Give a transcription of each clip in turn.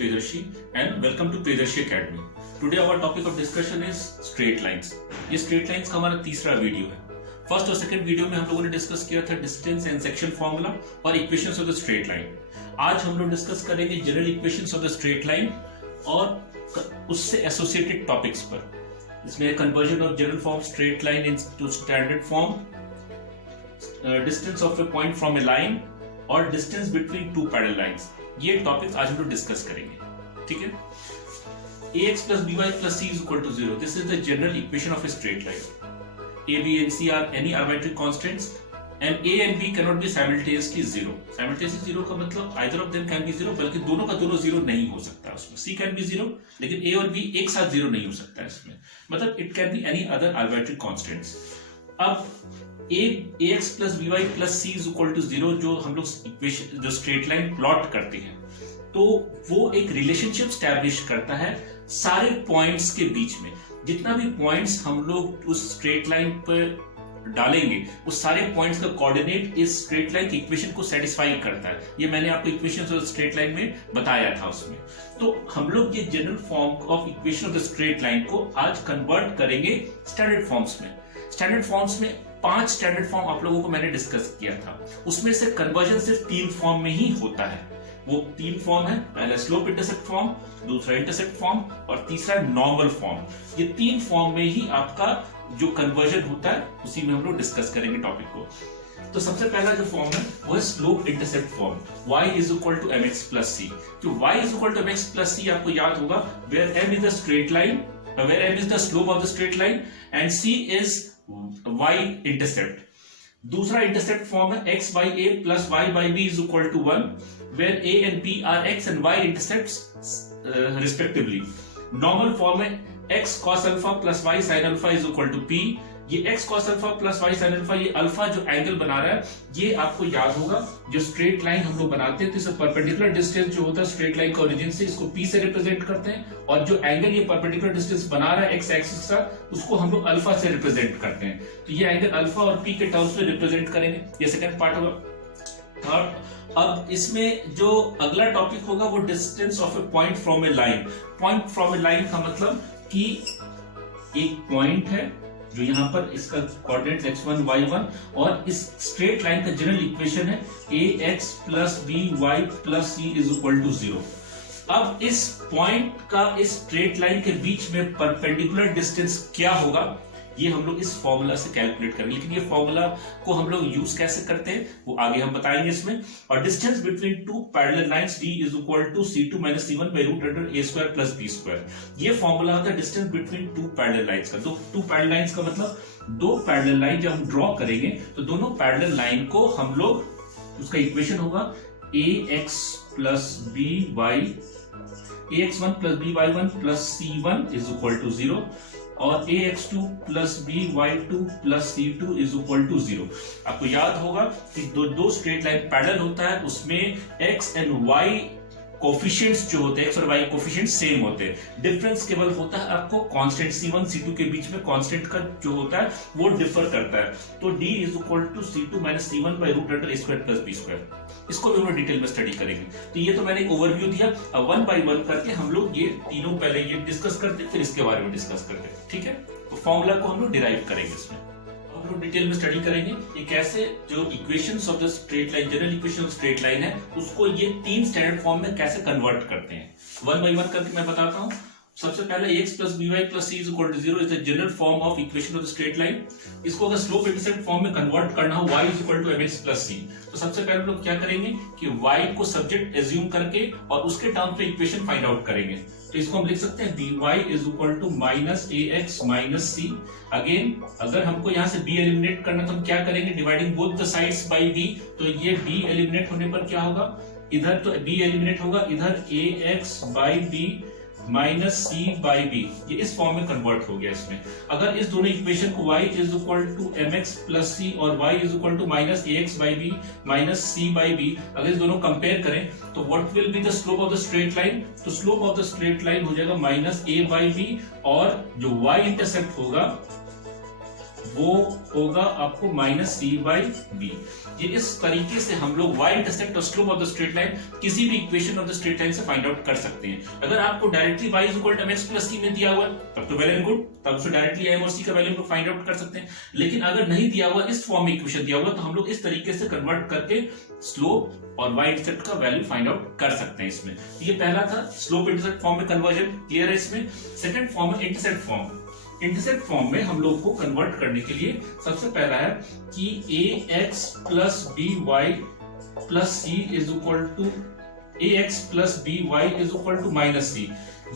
Priyadarshi and welcome to Priyadarshi Academy. Today our topic of discussion is straight lines. ये straight lines का हमारा तीसरा video है. First और सेकंड वीडियो में हम लोगों ने डिस्कस किया था डिस्टेंस एंड सेक्शन फॉर्मूला और equations of the straight line. आज हम लोग डिस्कस करेंगे general equations of the straight line और उससे एसोसिएटेड टॉपिक्स पर. इसमें conversion of general form straight line into standard form, distance of a point from a line और distance between two parallel lines. ये टॉपिक्स आज हम लोग डिस्कस करेंगे. ठीक है. ax plus by plus c is equal to 0. This is the general equation of a straight line. a, b and c are any arbitrary constants and a and b cannot be simultaneously 0. Simultaneously 0 का मतलब either of them can be 0, बल्कि दोनों का दोनों 0 नहीं हो सकता. उसमें c can be 0, लेकिन a और b एक साथ 0 नहीं हो सकता है इसमें. मतलब it can be any other arbitrary constants. अब ax plus by plus c is equal to 0 जो हम लोग इक्वेशन जो स्ट्रेट लाइन प्लॉट करते हैं तो वो एक रिलेशनशिप स्टैब्लिश करता है सारे पॉइंट्स के बीच में. जितना भी पॉइंट्स हम लोग उस स्ट्रेट लाइन पर डालेंगे उस सारे पॉइंट्स का कोऑर्डिनेट इस स्ट्रेट लाइन की इक्वेशन को सेटिस्फाई करता है. ये मैंने आपको इक्वेशन ऑफ स्ट्रेट लाइन में बताया था उसमें. तो हम लोग ये general form of equation of the straight line को आज कन्वर्ट करेंगे स्टैंडर्ड फॉर्म्स में. स्टैंडर्ड फॉर्म्स में 5 स्टैंडर्ड फॉर्म आप लोगों को मैंने डिस्कस किया था. उसमें से कन्वर्जन सिर्फ 3 फॉर्म में ही होता है. वो 3 फॉर्म है. पहला स्लोप इंटरसेप्ट फॉर्म, दूसरा इंटरसेप्ट फॉर्म और तीसरा नॉर्मल फॉर्म. ये 3 फॉर्म में ही आपका जो कन्वर्जन होता है उसी में हम लोग डिस्कस करेंगे टॉपिक को. तो सबसे पहला जो फॉर्म है वो है slope intercept form. y is equal to mx plus c. जो y is equal to mx plus c आपको याद होगा where m is the straight line, where m is the slope of the straight line and c is y intercept. दूसरा intercept form है x by a plus y by b is equal to 1 where a and b are x and y intercepts respectively. Normal form है x cos alpha plus y sin alpha is equal to p. ये x cos alpha plus y sin alpha, ये alpha जो angle बना रहा है ये आपको याद होगा जो स्ट्रेट लाइन हम लोग बनाते हैं तो इसका परपेंडिकुलर डिस्टेंस जो होता है स्ट्रेट लाइन का ओरिजिन से इसको p से रिप्रेजेंट करते हैं और जो एंगल ये परपेंडिकुलर डिस्टेंस बना रहा है x एक्सिस का उसको हम लोग अल्फा से रिप्रेजेंट करते हैं. तो ये एंगल अल्फा और p के टर्म्स में रिप्रेजेंट करेंगे. ये सेकंड पार्ट होगा. थर्ड, अब इसमें जो अगला टॉपिक होगा वो distance of a point from a line. Point from a line का मतलब कि एक पॉइंट है जो यहाँ पर इसका कोऑर्डिनेट्स x1 y1 और इस स्ट्रेट लाइन का जनरल इक्वेशन है ax plus by plus c is equal to 0. अब इस पॉइंट का इस स्ट्रेट लाइन के बीच में परपेंडिकुलर डिस्टेंस क्या होगा ये हम लोग इस फॉर्मूला से कैलकुलेट करेंगे. लेकिन ये फॉर्मूला को हम लोग यूज कैसे करते हैं वो आगे हम बताएंगे इसमें. और distance between two parallel lines d is equal to c2 minus c1 by root under a square plus b square. ये फॉर्मूला होता है distance between two parallel lines का. तो टू पैरेलल लाइंस का मतलब दो पैरेलल लाइन जब हम ड्रॉ करेंगे तो दोनों पैरेलल लाइन को हम लोग उसका इक्वेशन होगा ax plus by ax1 plus by1 plus c1 is equal to 0 और ax2 plus by2 plus c2 is equal to 0. आपको याद होगा कि दो स्ट्रेट लाइन पैरेलल होता है उसमें x एंड y कोफिशिएंट्स जो होते हैं x और y कोफिशिएंट्स सेम होते हैं. डिफरेंस केवल होता है आपको कांस्टेंट c1 c2 के बीच में कांस्टेंट का जो होता है वो डिफर करता है. तो d is equal to c2 minus c1 by root under a square plus b square. इसको भी हम लोग डिटेल में स्टडी करेंगे. तो ये तो मैंने एक ओवरव्यू दिया. अब 1 by 1 करके हम लोग ये तीनों पहले ये डिस्कस करते फिर इसके बारे में डिस्कस करते हैं. ठीक है. तो फॉर्मूला को हम लोग डिराइव करेंगे इसमें. हम लोग डिटेल में स्टडी करेंगे ये कैसे जो equations of the straight line general equation of straight line है उसको ये 3 स्टैंडर्ड फॉर्म में कैसे कन्वर्ट करते हैं. 1 by 1 करके मैं बताता हूँ. सबसे पहले ax plus by plus c is equal to 0 is the general form of equation of the straight line. इसको अगर स्लोप इंटरसेप्ट फॉर्म में कन्वर्ट करना हो y is equal to mx plus c. तो सबसे पहले हम लोग क्या करेंगे कि y को सब्जेक्ट एज्यूम करके और उसके टर्म्स में इक्वेशन फाइंड आउट करेंगे. तो इसको हम लिख सकते हैं dy is equal to minus ax minus c. Again अगर हमको यहाँ से b एलिमिनेट करना तो हम क्या करेंगे dividing both the sides by b. तो ये b एलिमिनेट होने पर क्या होगा इधर तो b एलिमिनेट होगा इधर ax by b minus c by b. ये इस फॉर्म में कन्वर्ट हो गया इसमें. अगर इस दोनों इक्वेशन को y is equal to mx plus c और y is equal to minus ax by B minus c by B अगर इस दोनों कंपेयर करें तो what will be the slope of the straight line. तो slope of the straight line हो जाएगा minus a by B और जो y इंटरसेप्ट होगा वो होगा आपको माइनस सी बाई बी। ये इस तरीके से हम लोग y इंटरसेक्ट और slope of the straight line किसी भी equation of the straight line से फाइंड आउट कर सकते हैं। अगर आपको directly y equal to mx plus c में दिया हुआ तब तो वेल एंड गुड, तब से डायरेक्टली m और c का वैल्यू फाइंड आउट कर सकते हैं। लेकिन अगर नहीं दिया हुआ, इस फॉर्म में इक्वेशन दिया हुआ, तो हम लोग इस तरीके से कन्वर्ट करके स्लोप और y इंटरसेप्ट का वैल्यू फाइंड आउट कर सकते हैं इसमें। ये पहला था स्लोप इंटरसेप्ट फॉर्म में कन्वर्जन, क्लियर है। इसमें सेकंड फॉर्म है इंटरसेप्ट फॉर्म। इंटरसेप्ट फॉर्म में हम लोग को कन्वर्ट करने के लिए सबसे पहला है कि ax plus by plus c is equal to ax plus by is equal to minus c।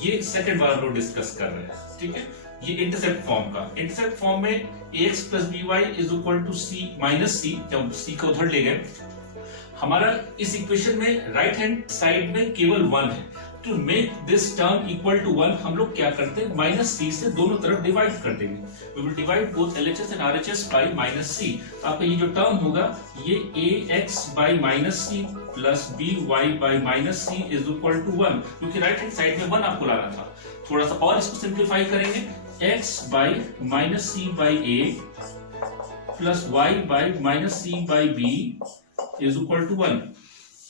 ये सेकंड वाला लोग डिस्कस कर रहे हैं, ठीक है। ये इंटरसेप्ट फॉर्म का, इंटरसेप्ट फॉर्म में ax plus by is equal to c minus c, जब c को उधर ले गए, हमारा इस इक्वेशन में राइट हैंड साइड में केवल 1 है। To make this term equal to 1 हम लोग क्या करते हैं, माइनस सी से दोनों तरफ डिवाइड कर देंगे। We will divide both LHS and RHS by minus C. आपका ये जो टर्म होगा ये ax by minus C plus by by minus C is equal to 1, क्योंकि राइट हैंड साइड में 1 आपको लाना था। थोड़ा सा और इसको सिंप्लीफाई करेंगे, x by minus c by a plus y by minus c by b is equal to 1।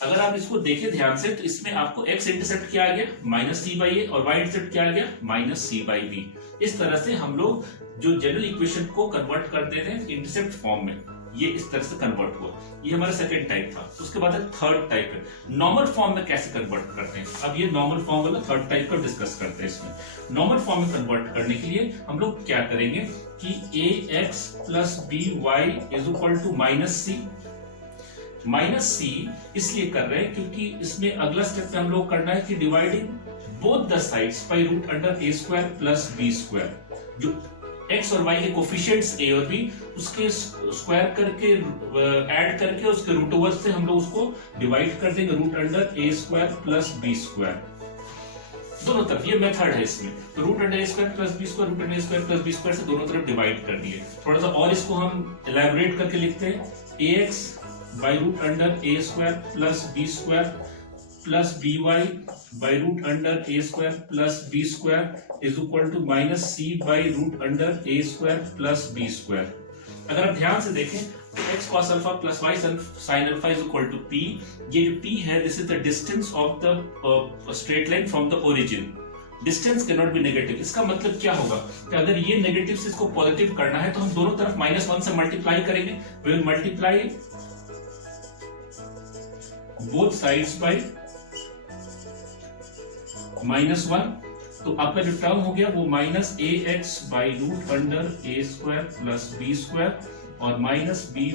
अगर आप इसको देखें ध्यान से तो इसमें आपको x इंटरसेप्ट क्या आ गया माइनस सी बाई ए, और y इंटरसेप्ट क्या आ गया माइनस सी बाई बी। इस तरह से हम लोग जो जनरल इक्वेशन को कन्वर्ट कर देते हैं इंटरसेप्ट फॉर्म में, ये इस तरह से कन्वर्ट हुआ। ये हमारा सेकंड टाइप था। उसके बाद थर्ड टाइप है नॉर्मल फॉर्म में कैसे कन्वर्ट करते हैं। अब ये नॉर्मल फॉर्म वाला थर्ड टाइप का डिस्कस करते हैं। इसमें नॉर्मल फॉर्म में कन्वर्ट करने के लिए हम लोग क्या करेंगे कि ax plus by is equal to minus C. Minus C इसलिए कर रहे हैं क्योंकि इसमें अगला स्टेप में हम लोग करना है कि dividing both the sides by root under a square plus b square. जो x और y के कोफिशिएंट्स a और b उसके स्क्वायर करके ऐड करके उसके रूट ओवर से हम लोग उसको डिवाइड कर देंगे root under a square plus b square. दोनों तरफ ये मेथड है इसमें। तो root under a square plus b square, root under a square plus b square से दोनों तरफ डिवाइड कर दिए। थोड़ा सा और इसको हम इलैबोरेट करके लिखते हैं ax by root under a square plus b square plus by by root under a square plus b square is equal to minus c by root under a square plus b square. अगर आप ध्यान से देखें x cos alpha plus y sin alpha is equal to p। ये जो p है this is the distance of the straight line from the origin. Distance cannot B negative. इसका मतलब क्या होगा कि अगर ये नेगेटिव से इसको पॉजिटिव करना है तो हम दोनों तरफ -1 से मल्टीप्लाई करेंगे। We will multiply both sides by -1। तो आपका जो टर्म हो गया वो minus ax by root under a square plus b square और minus by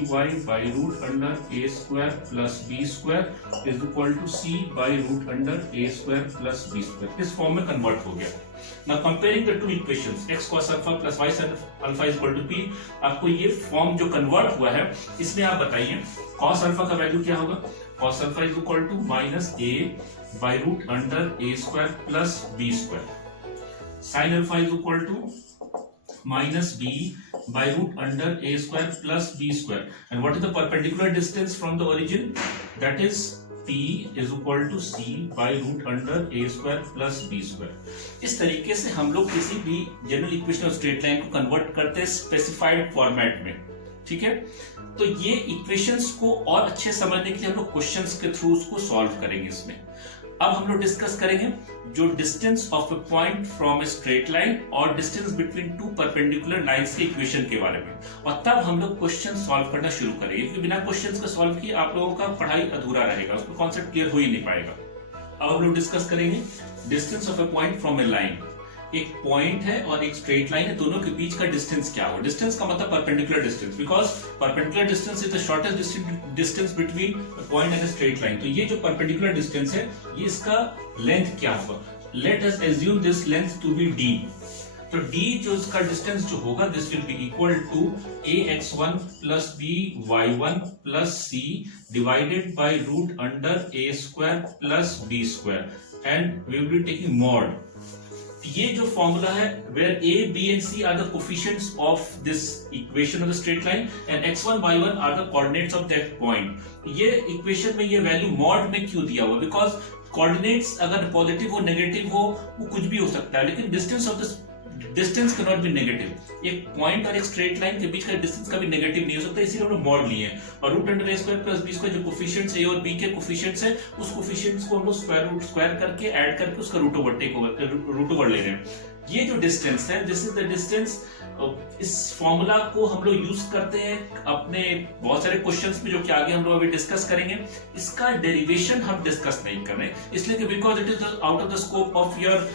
by root under a square plus b square is equal to c by root under a square plus b square. इस form में convert हो गया। Now comparing the two equations x cos alpha plus y sin alpha is equal to p, आपको ये form जो convert हुआ है इसमें आप बताइए cos alpha का वैल्यू क्या होगा। cos alpha is equal to minus a by root under a square plus b square. sin alpha is equal to minus b by root under a square plus b square. And what is the perpendicular distance from the origin? That is p is equal to c by root under a square plus b square. इस तरीके से हम लोग किसी भी general equation of straight line को convert करते हैं स्पेसिफाइड फॉर्मेट में, ठीक है। तो ये इक्वेशंस को और अच्छे समझने के लिए हम लोग क्वेश्चंस के थ्रू उसको सॉल्व करेंगे। इसमें अब हम लोग डिस्कस करेंगे जो distance of a point from a straight line और distance between two perpendicular lines के इक्वेशन के बारे में, और तब हम लोग क्वेश्चन सॉल्व करना शुरू करेंगे, क्योंकि बिना क्वेश्चंस का सॉल्व किए आप लोगों का पढ़ाई अधूरा रहेगा, उसमें कॉन्सेप्ट क्लियर हो ही नहीं पाएगा। अब हम लोग डिस्कस करेंगे distance of a point from a line. एक पॉइंट है और एक स्ट्रेट लाइन है, दोनों के बीच का डिस्टेंस क्या होगा। डिस्टेंस का मतलब perpendicular distance, because perpendicular distance is the shortest distance between point and straight line. तो ये जो परपेंडिकुलर डिस्टेंस है ये इसका लेंथ क्या होगा। Let us assume this length to be d। तो d जो इसका डिस्टेंस जो होगा this will be equal to ax1 plus by1 plus c divided by root under a square plus b square and we will be taking mod. ये जो formula है where a, b and c are the coefficients of this equation of the straight line and x1, y1 are the coordinates of that point। ये equation में ये value mod में क्यों दिया हुआ, बिकॉज कोऑर्डिनेट्स अगर पॉजिटिव हो नेगेटिव हो वो कुछ भी हो सकता है, लेकिन distance of distance cannot B negative. एक पॉइंट और एक स्ट्रेट लाइन के बीच का डिस्टेंस कभी नेगेटिव नहीं हो सकता, इसीलिए हम लोग मॉड लिए हैं। और रूट अंडर ए स्क्वायर प्लस बी स्क्वायर जो कोफिशिएंट्स ए और बी के कोफिशिएंट्स है, उस कोफिशिएंट्स को हम लोग स्क्वायर करके ऐड करके उसका रूट ओवर ले रहे हैं। ये जो डिस्टेंस है, दिस इज द डिस्टेंस। इस फॉर्मूला को हम लोग यूज करते हैं अपने बहुत सारे क्वेश्चंस में, जो कि आगे हम लोग अभी डिस्कस करेंगे। इसका डेरिवेशन हम डिस्कस नहीं कर रहे हैं, इसलिए कि because it is out of the scope of your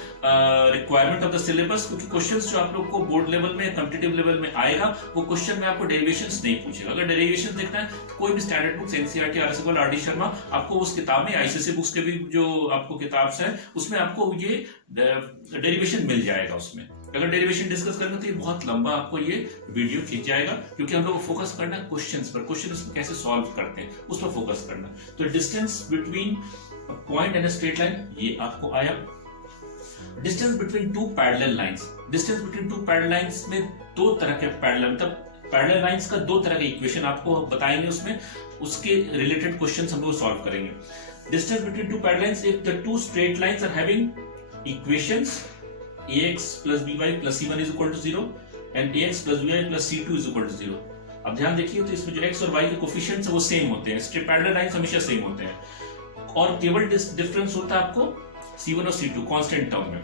requirement of the syllabus. क्योंकि क्वेश्चंस जो आप लोग को बोर्ड लेवल में, कॉम्पिटिटिव लेवल में आएगा, वो क्वेश्चन में आपको डेरिवेशंस नहीं पूछेगा। अगर डेरिवेशन देखना है तो कोई भी standard books, NCERT, RSL, RD Sharma, आपको उस किताब में, आईसीएसई बुक्स के भी जो आपको किताब है उसमें आपको ये डेरिवेशन मिल जाएगा। उसमें अगर डेरिवेशन डिस्कस करेंगे तो ये बहुत लंबा आपको ये वीडियो खींच जाएगा, क्योंकि हम लोग को फोकस करना है क्वेश्चंस पर, क्वेश्चन कैसे सॉल्व करते हैं उस पर फोकस करना। तो distance between point and straight line ये आपको आया। Distance between two parallel lines, distance between two parallel lines में दो तरह के पैरेलल, मतलब पैरेलल लाइंस का दो तरह के इक्वेशन आपको बताएंगे, उसमें उसके रिलेटेड क्वेश्चंस हम लोग सॉल्व करेंगे। Distance between two parallel lines, if the two straight lines are having equations ax plus by plus c1 is equal to 0 and ax plus by plus c2 is equal to 0। अब ध्यान देखिए, तो इसमें जो x और y के coefficients है वो सेम होते हैं, स्ट्रेट पैरेलल लाइंस हमेशा सेम होते हैं, और केवल डिफरेंस होता है आपको c1 और c2 कांस्टेंट टर्म में।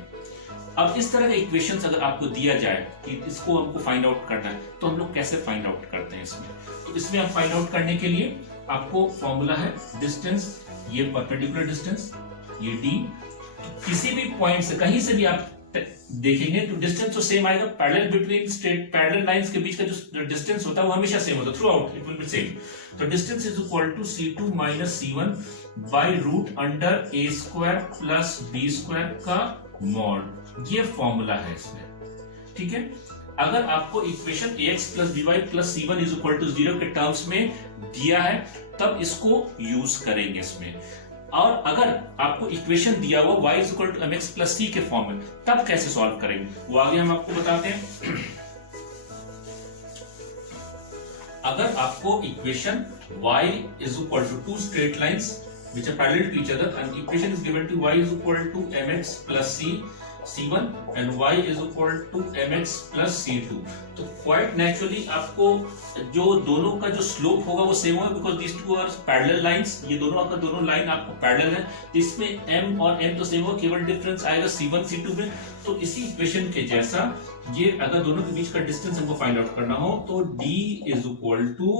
अब इस तरह के इक्वेशंस अगर आपको दिया जाए कि इसको हमको फाइंड आउट करना है, तो हम लोग कैसे फाइंड आउट करते हैं इसमें? तो इसमें हम फाइंड आउट करने के लिए आपको फॉर्मूला है डिस्टेंस, ये परपेंडिकुलर डिस्टेंस, ये d, किसी भी पॉइंट से कहीं से भी आप देखेंगे तो डिस्टेंस तो सेम आएगा। Parallel between straight parallel lines के बीच का जो डिस्टेंस होता है वो हमेशा सेम होता है, throughout it will be same. तो distance is equal to c2 minus c1 by root under a square plus b square का मॉड, ये फॉर्मूला है इसमें, ठीक है। अगर आपको equation ax plus by plus c1 is equal to 0 के टर्म्स में दिया है, तब इसको यूज करेंगे इसमें। और अगर आपको इक्वेशन दिया हुआ y is equal to mx plus c के फॉर्म में, तब कैसे सॉल्व करेंगे वो आगे हम आपको बताते हैं। अगर आपको equation y is equal to two straight lines which are parallel to each other and equation is given to y is equal to mx plus c1 and y is equal to mx plus c2, तो quite naturally आपको जो दोनों का जो slope होगा वो same होगा, because these two are parallel lines, ये दोनों आपका दोनों लाइन आपको पैरेलल है, तो इसमें m और n तो सेम होगा, केवल डिफरेंस आएगा c1 c2 में। तो इसी इक्वेशन के जैसा ये अगर दोनों के बीच का डिस्टेंस हमको फाइंड आउट करना हो तो d is equal to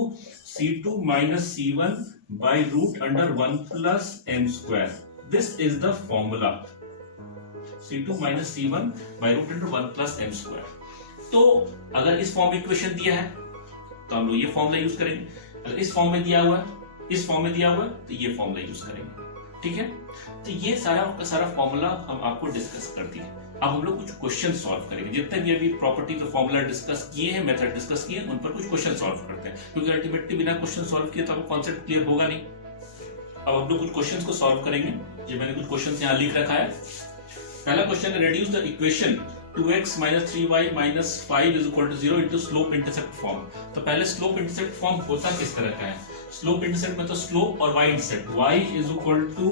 c2 minus c1 by root under 1 plus m square, this is the formula, c2 minus c1 by root under 1 plus m square. तो अगर इस फॉर्म में इक्वेशन दिया है तो हम लोग ये फॉर्मूला यूज करेंगे, अगर इस फॉर्म में दिया हुआ है, इस फॉर्म में दिया हुआ है, तो ये फॉर्मूला यूज करेंगे, ठीक है। तो ये सारा का सारा फॉर्मूला हम आपको डिस्कस कर दिए। अब हम लोग कुछ क्वेश्चन सॉल्व करेंगे, जितने भी अभी प्रॉपर्टी के फॉर्मूला डिस्कस किए हैं, मेथड डिस्कस किए हैं, उन पर कुछ क्वेश्चन सॉल्व करते हैं, क्योंकि अल्टीमेटली बिना क्वेश्चन सॉल्व किए तो आपको कॉन्सेप्ट क्लियर होगा नहीं। अब हम लोग कुछ क्वेश्चंस को सॉल्व करेंगे, ये मैंने कुछ क्वेश्चंस यहाँ लिख रखा है। पहला क्वेश्चन है, reduce the equation 2x minus 3y minus 5 is equal to 0 into slope intercept form. तो पहले स्लोप इंटरसेप्ट फॉर्म होता किस तरह का है? स्लोप इंटरसेप्ट में तो स्लोप और y intercept, y is equal to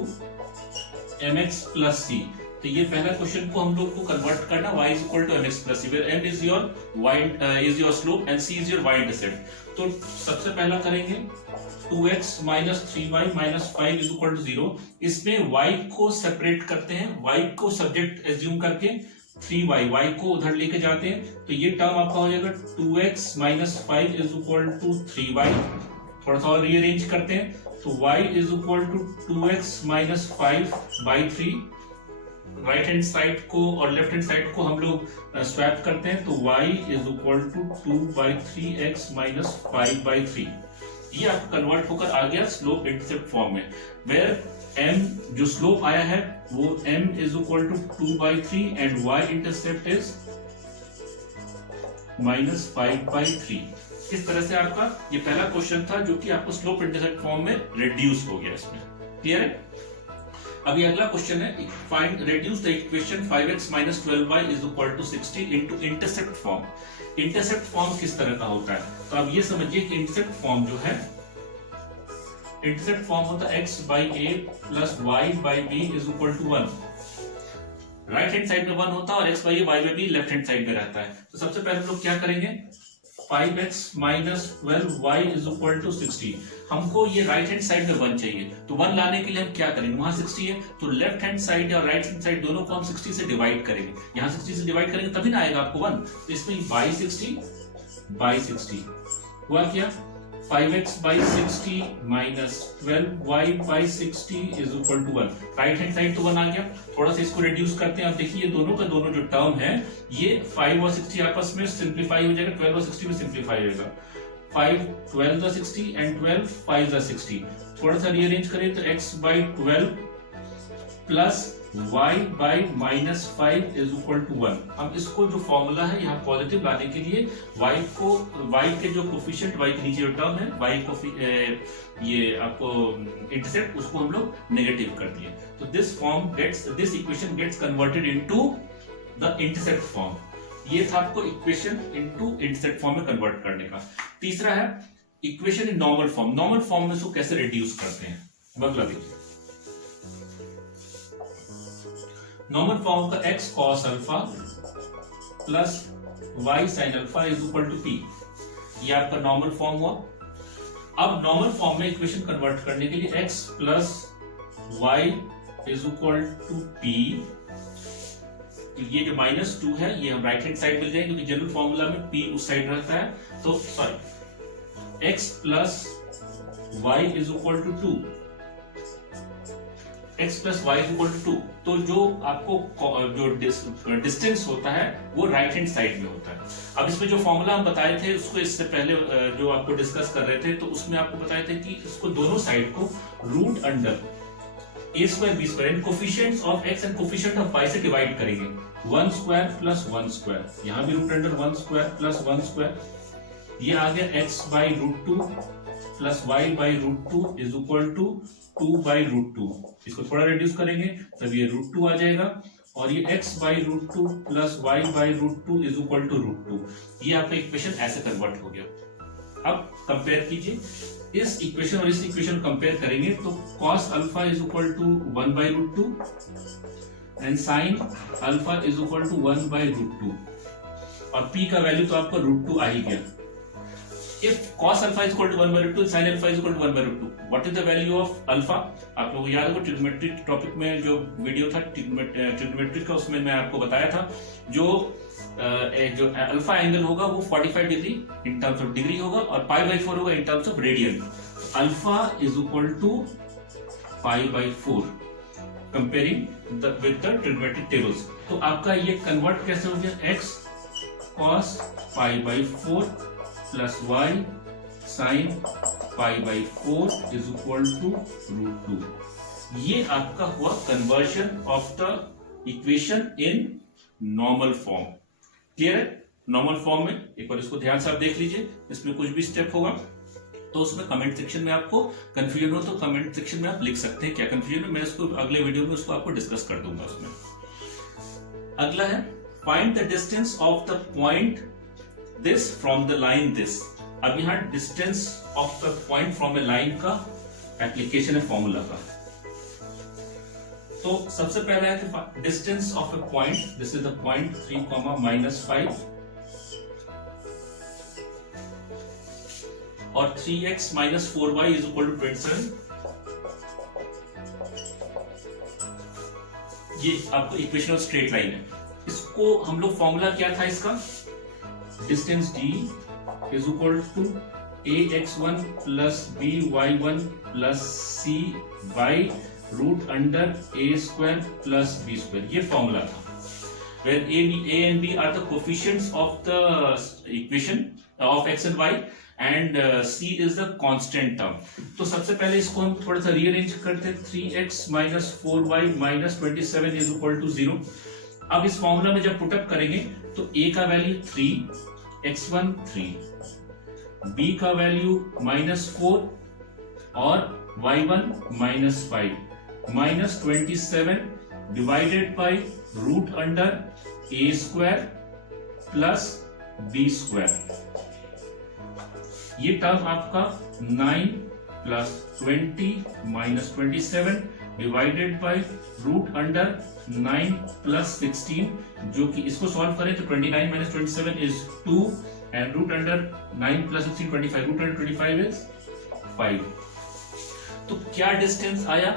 mx plus c। तो ये पहला क्वेश्चन को हम लोग को कन्वर्ट करना, y is equal to mx plus c, where m is your y is your slope and c is your y intercept। तो सबसे पहला करेंगे 2x minus 3y minus 5 is equal to 0। इसमें y को सेपरेट करते हैं, y को subject assume करके 3y, y को उधर लेके जाते हैं, तो ये टर्म आपका हो जाएगा 2x minus 5 is equal to 3y। थोड़ा सा और रीअरेंज करते हैं, तो y is equal to 2x minus 5 by 3। Right hand side को और लेफ्ट हैंड साइड को हम लोग स्वैप करते हैं, तो y is equal to 2 by 3x minus 5 by 3। ये आपका कन्वर्ट होकर आ गया स्लोप इंटरसेप्ट फॉर्म में, वेयर m जो स्लोप आया है वो m is equal to 2 by 3 and y intercept is minus 5 by 3। इस तरह से आपका ये पहला क्वेश्चन था जो कि आपको स्लोप इंटरसेप्ट फॉर्म में रिड्यूस हो गया, इसमें क्लियर है। अभी अगला क्वेश्चन है, find reduce the equation 5x minus 12y is equal to 60 into intercept form. Intercept form किस तरह का होता है? तो अब ये समझिए कि इंटरसेप्ट फॉर्म जो है, इंटरसेप्ट फॉर्म होता है x by a plus y by b is equal to 1। Right hand side में 1 होता है और x बाई y में भी लेफ्ट हैंड साइड में रहता है। तो सबसे पहले हम लोग क्या करेंगे, 5x minus 12y is equal to 60। हमको ये राइट हैंड साइड में 1 चाहिए, तो 1 लाने के लिए हम क्या करेंगे, वहां 60 है तो लेफ्ट हैंड साइड और राइट हैंड साइड दोनों को हम 60 से डिवाइड करेंगे। यहाँ 60 से डिवाइड करेंगे तभी ना आएगा आपको 1, तो इसमें बाई 60 हुआ क्या, 5x by 60 minus 12y by 60 is equal to 1। Right hand side तो 1 आ गया, थोड़ा सा इसको रिड्यूस करते हैं। आप देखिए दोनों का दोनों जो टर्म है ये 5 और 60 आपस में सिंप्लीफाई हो जाएगा, 12 और 60 में सिंप्लीफाई हो जाएगा। 5 12 द 60 एंड 12 5 द 60। थोड़ा सा रीअरेंज करें तो x by 12 plus y by minus 5 is equal to 1। हम इसको जो फॉर्मूला है यहाँ पॉजिटिव लाने के लिए y के जो कोफिशिएंट, y के नीचे जो टर्म है y को ये आपको इंटरसेप्ट, उसको हम लोग नेगेटिव कर दिए। तो this equation gets converted into the intercept form. ये था आपको इक्वेशन इनटू इंटरसेप्ट फॉर्म में कन्वर्ट करने का। तीसरा है equation in normal form. Normal form में इसको कैसे रिड्यूस करते हैं, बदला देखिए। नॉर्मल फॉर्म का x cos alpha plus y sin alpha is equal to p, ये आपका नॉर्मल फॉर्म हुआ। अब नॉर्मल फॉर्म में इक्वेशन कन्वर्ट करने के लिए x plus y is equal to p, ये जो -2 है ये हम राइट हैंड साइड मिल जाएंगे क्योंकि जनरल फॉर्मूला में p उस साइड रहता है। तो sorry, x plus y is equal to 2, x plus y is equal to 2। तो जो आपको जो डिस्टेंस होता है वो राइट हैंड साइड में होता है। अब इसमें जो फॉर्मूला हम बताए थे उसको इससे पहले जो आपको डिस्कस कर रहे थे, तो उसमें आपको बताए थे कि इसको दोनों साइड को root under a square b square and coefficients of x and coefficient of y से डिवाइड करेंगे। 1 स्क्वायर प्लस 1 स्क्वायर, यहाँ भी root under 1 square plus 1 square, ये आ गया x by root 2 plus y by root 2 is equal to 2 by root 2। इसको थोड़ा reduce करेंगे तब ये रूट 2 आ जाएगा, और ये x by root 2 plus y by root 2 is equal to root 2। ये आपका इक्वेशन ऐसे कन्वर्ट हो गया। अब कंपेयर कीजिए इस इक्वेशन और इस इक्वेशन कंपेयर करेंगे तो cos alpha is equal to 1 by root 2 and sin alpha is equal to 1 by root 2, और p का वैल्यू तो आपका रूट 2 आ ही गया। If cos alpha is equal to 1 by root 2, sin alpha is equal to 1 by root 2. What is the value of alpha? आप लोगों को याद होगा ट्रिग्नोमेट्री टॉपिक में जो वीडियो था ट्रिग्नोमेट्री का, उसमें मैं आपको बताया था जो अल्फा एंगल होगा वो 45 degree in terms of degree होगा और पाई बाई 4 होगा in terms of radian. Alpha is equal to pi by 4 comparing with the trigonometric tables. तो आपका ये कन्वर्ट कैसे हो गया, x cos pi by 4 plus y sin pi by 4 is equal to root 2। ये आपका हुआ conversion of the equation in normal form. Clear है? नॉर्मल फॉर्म में एक बार इसको ध्यान से आप देख लीजिए, इसमें कुछ भी स्टेप होगा तो उसमें कमेंट सेक्शन में आपको कंफ्यूजन हो तो कमेंट सेक्शन में आप लिख सकते हैं क्या कंफ्यूजन है, मैं इसको अगले वीडियो में उसको आपको डिस्कस कर दूंगा उसमें। अगला है find the distance of the point this from the line this। अब यहाँ distance of the point from a line का एप्लीकेशन है फॉर्मूला का। तो सबसे पहला है कि distance of a point, this is the point 3, -5 और 3x minus 4y is equal to 27। ये आपको इक्वेशन ऑफ स्ट्रेट लाइन है। इसको हम लोग फॉर्मूला क्या था इसका, distance d is equal to ax1 plus by1 plus c by root under a square plus b square, ये फॉर्मूला था। where a and b are the coefficients of the equation of x and y and c is the constant term। तो सबसे पहले इसको हम थोड़ा सा rearrange करते हैं। 3x minus 4y minus 27 is equal to 0। अब इस फॉर्मूला में जब पुटअप करेंगे तो a का वैल्यू 3, x1 3, b का वैल्यू -4 और y1 -5, -27 divided by root under a square plus b square. ये टर्म आपका 9 plus 20 -27 divided by root under 9 plus 16, जो कि इसको सॉल्व करें तो 29 minus 27 is 2 and root under 9 plus 16 25, root under 25 is 5। तो क्या डिस्टेंस आया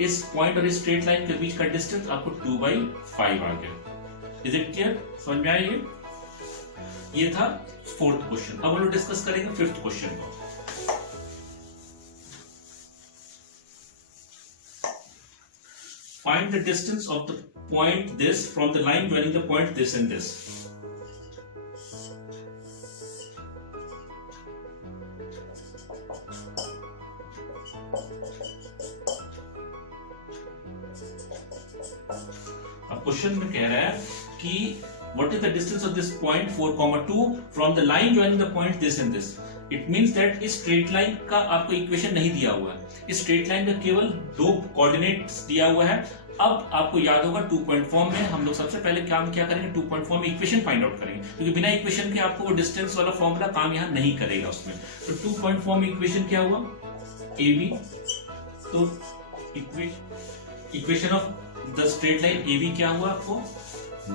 इस पॉइंट और इस स्ट्रेट लाइन के बीच का डिस्टेंस? आपको 2/5 आ गया। Is it clear? समझ में आया? ये था फोर्थ क्वेश्चन। अब हम लोग डिस्कस करेंगे फिफ्थ क्वेश्चन को। Find the distance of the point this from the line joining the point this and this. अब क्वेश्चन में कह रहा है कि what is the distance of this point 4,2 from the line joining the point this and this. It means that इस straight line का आपको equation नहीं दिया हुआ है, इस स्ट्रेट लाइन का केवल 2 कोऑर्डिनेट्स दिया हुआ है। अब आपको याद होगा 2 पॉइंट फॉर्म में हम लोग सबसे पहले काम क्या करेंगे, 2 पॉइंट फॉर्म में इक्वेशन फाइंड आउट करेंगे, क्योंकि बिना इक्वेशन के आपको वो डिस्टेंस वाला फॉर्मूला काम यहाँ नहीं करेगा उसमें। तो 2 पॉइंट फॉर्म में इक्वेशन क्या हुआ, AB, तो equation of the straight line AB क्या हुआ आपको,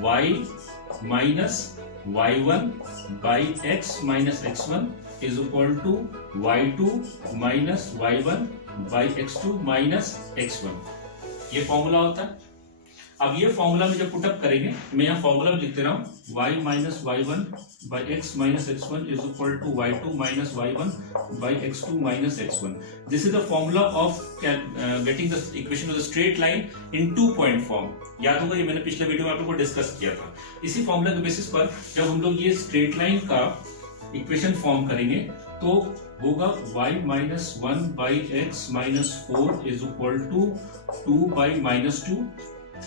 y minus y1 by x minus x1 is equal to y2 minus y1 by x2 minus x1। ये फॉर्मूला होता है। अब ये फॉर्मूला में जब पुटअप करेंगे, मैं यहाँ फॉर्मूला में लिख दे रहा हूँ, y minus y1 by x minus x1 is equal to y2 minus y1 by x2 minus x1। This is the formula of getting the equation of the straight line in 2 point form. याद होगा, ये मैंने पिछले video में आप लोगों को discuss किया था। इसी फॉर्मूला के बेसिस पर जब हम लोग ये स्ट्रेट लाइन का इक्वेशन फॉर्म करेंगे तो होगा y minus 1 by x minus 4 is equal to 2 by minus 2,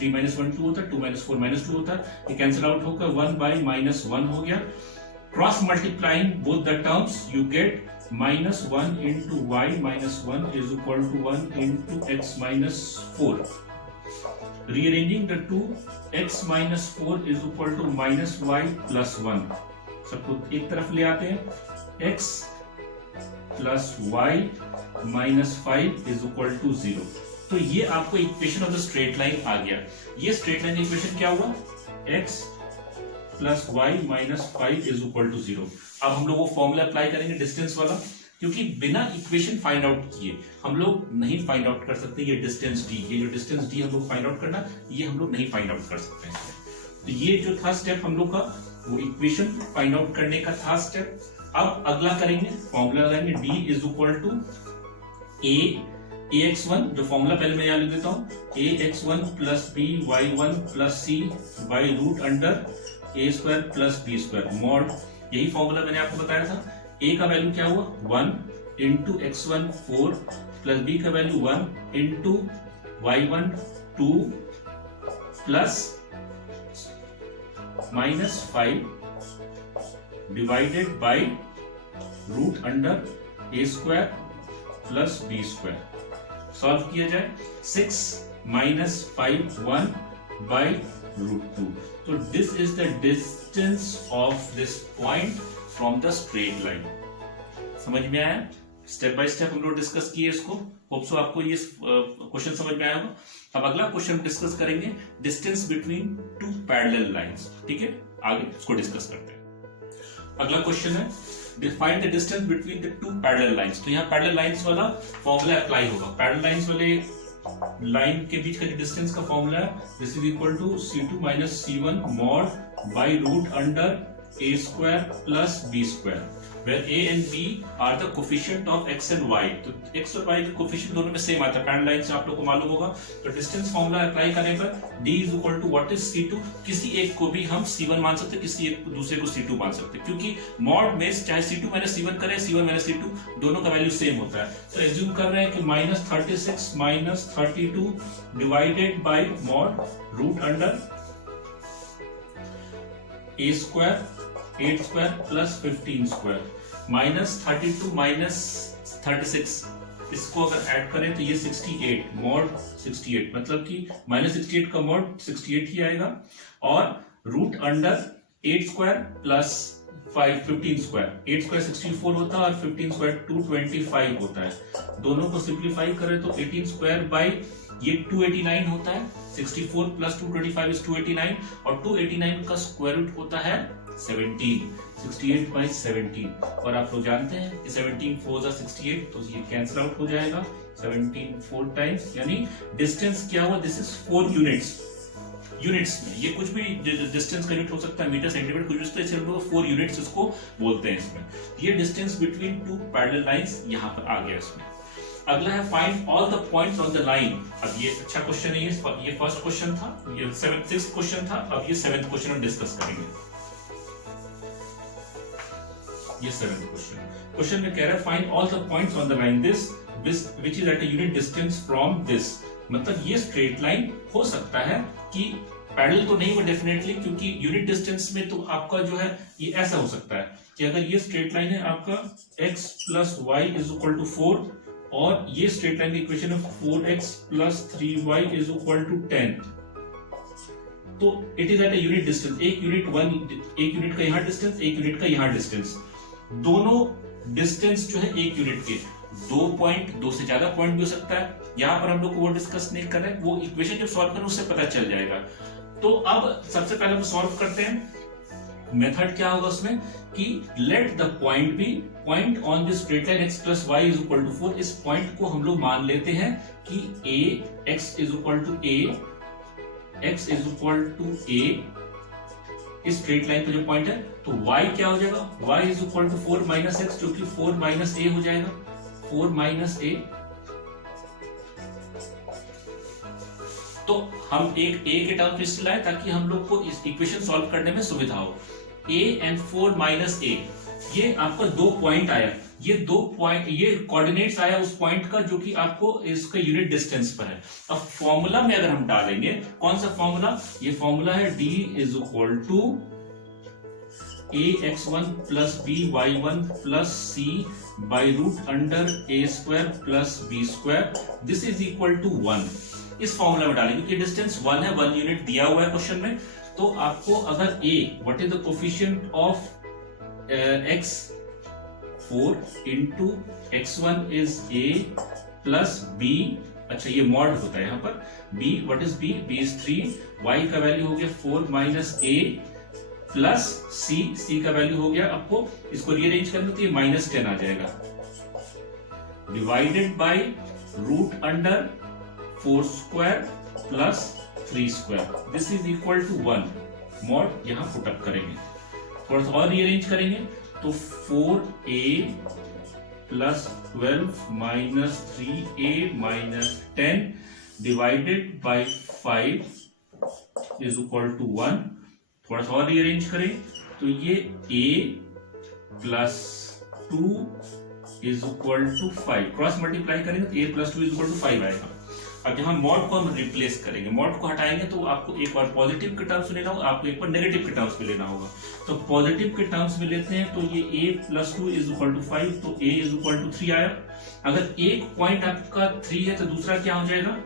3 minus 1 2 होता है, 2 माइनस 4 माइनस 2 होता है, ये कैंसिल आउट होकर 1 बाई माइनस 1 हो गया। Cross multiplying both the terms you get minus 1 into Y minus 1 is equal to 1 into X minus 4। Rearranging the 2, x minus 4 is equal to minus Y plus 1, सबको एक तरफ ले आते हैं, x plus Y minus 5 is equal to 0। तो ये आपको equation of the straight line आ गया। ये स्ट्रेट लाइन इक्वेशन क्या हुआ, x plus Y minus 5 is equal to 0। अब हम लोग वो फॉर्मूला अप्लाई करेंगे डिस्टेंस वाला, क्योंकि बिना इक्वेशन फाइंड आउट किए हम लोग नहीं फाइंड आउट कर सकते ये डिस्टेंस d। ये जो डिस्टेंस d हम लोग फाइंड आउट करना, ये हम लोग नहीं फाइंड आउट कर सकते हैं। तो ये जो था स्टेप हम लोग का, वो इक्वेशन फाइंड आउट करने का था स्टेप। अब अगला करेंगे, फॉर्मूला लगाएंगे, d is equal to ax1, जो फॉर्मूला पहले मैं यहाँ लिख देता हूँ, ax1 plus b y1 plus c by root under a square plus b square mod. यही फॉर्मूला मैंने आपको बताया था। a का वैल्यू क्या हुआ 1 इंटू x1 4 प्लस b का value 1 into y1 2 plus minus 5 divided by root under a square plus b square. Solve किया जाए, 6 माइनस 5 1 बाई रूट 2। तो this is the distance of this point from the straight line. समझ में आया? Step by step हम लोग discuss किए इसको। होप सो आपको ये क्वेश्चन समझ में आया होगा। अब अगला क्वेश्चन डिस्कस करेंगे, डिस्टेंस बिटवीन 2 पैरेलल लाइंस। ठीक है, आगे इसको डिस्कस करते हैं। अगला क्वेश्चन है, define the distance between the 2 parallel lines. तो यहाँ पैरेलल लाइंस वाला फॉर्मूला अप्लाई होगा। पैरेलल लाइंस वाले लाइन के बीच का जो डिस्टेंस का फॉर्मूला है, this is equal to c2 minus c1 mod by root under a square plus b square, where a and b are the coefficient of x and y। तो x और y के coefficient दोनों में same आता है, parallel line से आप लोग को मालूम होगा। तो डिस्टेंस फॉर्मूला अप्लाई करने पर d is equal to what is c2, किसी एक को भी हम c1 मान सकते हैं, किसी एक दूसरे को c2 मान सकते हैं, क्योंकि मॉड में चाहे c2 माइनस c1 करें, c1 माइनस c2 दोनों का वैल्यू सेम होता है। तो एज्यूम कर रहे हैं कि minus 36 minus 32 divided by mod root under a square 8 square plus 15 square minus 32 minus 36, इसको अगर ऐड करें तो ये 68 मॉड 68, मतलब कि माइनस 68 का मॉड 68 ही आएगा, और root under 8 square plus 15 square, 8 square 64 होता है और 15 स्क्वायर 225 होता है। दोनों को सिंप्लीफाई करें तो 18 स्क्वायर बाई ये 289 होता है, 64 प्लस 225 इज 289, और 289 का स्क्वायर रूट होता है 17, 68 by 17, और आप लोग जानते हैं कि 17 4 68, तो ये कैंसिल आउट हो जाएगा, 17 4 टाइम्स, यानी डिस्टेंस क्या हुआ, दिस इज 4 यूनिट्स में, ये कुछ भी डिस्टेंस का यूनिट हो सकता है, मीटर सेंटीमीटर कुछ भी, तो इसे हम लोग 4 यूनिट्स इसको बोलते हैं इसमें। ये distance between two parallel lines यहाँ पर आ गया इसमें। अगला है find all the points on the line. अब ये अच्छा क्वेश्चन है, ये फर्स्ट क्वेश्चन था, ये 6th क्वेश्चन था, अब ये 7th क्वेश्चन हम डिस्कस करेंगे। ये 7th क्वेश्चन में कह रहा है find all the points on the line this which is at a unit distance from this. मतलब ये स्ट्रेट लाइन हो सकता है कि पैरेलल तो नहीं हो डेफिनेटली, क्योंकि यूनिट डिस्टेंस में तो आपका जो है ये ऐसा हो सकता है कि अगर ये स्ट्रेट लाइन है आपका x plus y is equal to 4, और ये स्ट्रेट लाइन की इक्वेशन है 4x plus 3y is equal to 10, तो it is at a unit distance, एक यूनिट का यहाँ डिस्टेंस, एक यूनिट का यहाँ डिस्टेंस, दोनों डिस्टेंस जो है एक यूनिट के, 2 से ज्यादा पॉइंट भी हो सकता है, यहाँ पर हम लोग वो डिस्कस नहीं कर रहे हैं, वो इक्वेशन जब सॉल्व करें उससे पता चल जाएगा। तो अब सबसे पहले हम सॉल्व करते हैं। मेथड क्या होगा उसमें कि let the point B point on this straight line x plus y is equal to 4। इस पॉइंट को हम लोग मान लेते हैं कि a x is equal to a, x is equal to a, इस स्ट्रेट लाइन पे जो पॉइंट है, तो y क्या हो जाएगा, y is equal to 4 minus x, जो कि 4 माइनस a हो जाएगा, 4 माइनस a। तो हम एक a के टर्म इसलिए लाए ताकि हम लोग को इस इक्वेशन सॉल्व करने में सुविधा हो। a एंड 4 माइनस a, ये आपका 2 पॉइंट आया, ये 2 पॉइंट, ये कोऑर्डिनेट्स आया उस पॉइंट का जो कि आपको इसका यूनिट डिस्टेंस पर है। अब फॉर्मूला में अगर हम डालेंगे, कौन सा फॉर्मूला, ये फॉर्मूला है d is equal to ax1 plus by1 plus c by root under a square plus b square, this is equal to 1। इस फॉर्मूला में डालेंगे क्योंकि डिस्टेंस 1 है, 1 यूनिट दिया हुआ है क्वेश्चन में। तो आपको अगर a, what is the coefficient of x, 4 into x1 is a plus b, अच्छा ये मॉड होता है यहाँ पर, b, what is b, b is 3, y का वैल्यू हो गया 4 माइनस a प्लस c का वैल्यू हो गया, आपको इसको रीअरेंज करना तो ये माइनस 10 आ जाएगा, divided by root under 4 square plus 3 square, this is equal to 1। Mod यहां पुट अप करेंगे, थोड़ा सा और रीअरेंज करेंगे तो 4a plus 12 minus 3a minus 10 divided by 5 is equal to 1। थोड़ा सा और रीअरेंज करें तो ये a plus 2 is equal to 5, cross multiply करेंगे तो a plus 2 is equal to 5 आएगा। अब यहाँ मॉड को हम रिप्लेस करेंगे, मॉड को हटाएंगे तो आपको एक बार पॉजिटिव के टर्म्स में लेना होगा, आपको एक बार नेगेटिव के टर्म्स में लेना होगा। तो पॉजिटिव के टर्म्स में लेते हैं तो ये a plus 2 is equal to 5, तो a इज इक्वल टू 3 आया। अगर एक पॉइंट आपका 3 है तो दूसरा क्या हो जाएगा,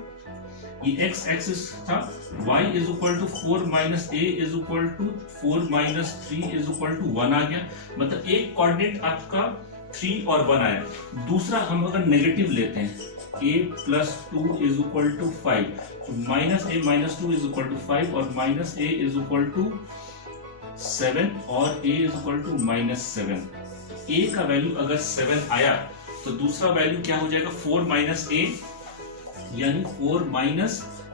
ये x एक्सिस था, y is equal to 4 minus a is equal to 4 minus 3 is equal to 1 आ गया। मतलब एक कोऑर्डिनेट आपका 3 और 1 आया। दूसरा हम अगर नेगेटिव लेते हैं a plus 2 is equal to 5, तो minus a minus 2 is equal to 5 और minus a is equal to 7 और a is equal to minus 7। a का वैल्यू अगर 7 आया तो दूसरा वैल्यू क्या हो जाएगा, 4 माइनस a, यानी 4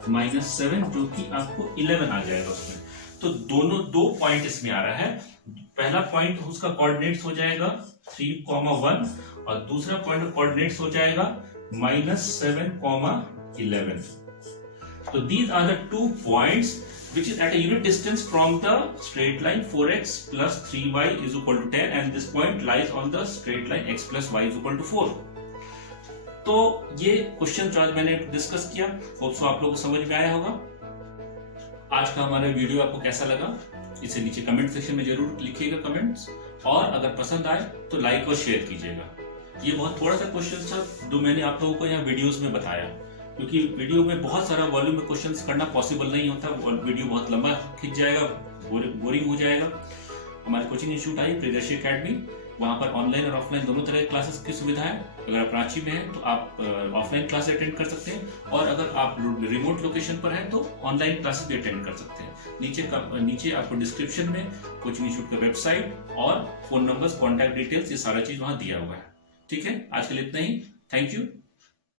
माइनस 7, जो कि आपको 11 आ जाएगा उसमें। तो दोनों 2 पॉइंट इसमें आ रहा है। पहला पॉइंट उसका कोऑर्डिनेट्स हो जाएगा 3,1 और दूसरा पॉइंट कोऑर्डिनेट्स हो जाएगा -7,11। So these are the 2 points which is at a unit distance from the straight line 4x plus 3y is equal to 10 and this point lies on the straight line x plus y is equal to 4. तो ये question जो आज मैंने discuss किया, hope so आप लोगों को समझ में आया होगा। आज का हमारा वीडियो आपको कैसा लगा इसे नीचे कमेंट सेक्शन में जरूर लिखिएगा कमेंट्स, और अगर पसंद आए तो लाइक और शेयर कीजिएगा। ये बहुत थोड़ा सा क्वेश्चन था जो मैंने आप लोगों को यहाँ वीडियोस में बताया, क्योंकि वीडियो में बहुत सारा वॉल्यूम में क्वेश्चंस करना पॉसिबल नहीं होता, वीडियो बहुत लंबा खिंच जाएगा, बोरिंग हो जाएगा। हमारे कोचिंग इंस्टीट्यूट आई प्रियदर्शी एकेडमी, वहां पर ऑनलाइन और ऑफलाइन दोनों तरह के क्लासेस की सुविधा है। अगर आप रांची में हैं तो आप ऑफलाइन क्लास अटेंड कर सकते हैं, और अगर आप रिमोट लोकेशन पर हैं तो ऑनलाइन क्लासेस भी अटेंड कर सकते हैं। नीचे आपको डिस्क्रिप्शन में कोचिंग इंस्टीट्यूट का वेबसाइट और फोन नंबर्स, कॉन्टैक्ट डिटेल्स, ये सारा चीज वहां दिया हुआ है। ठीक है, आज के लिए इतना ही। Thank you.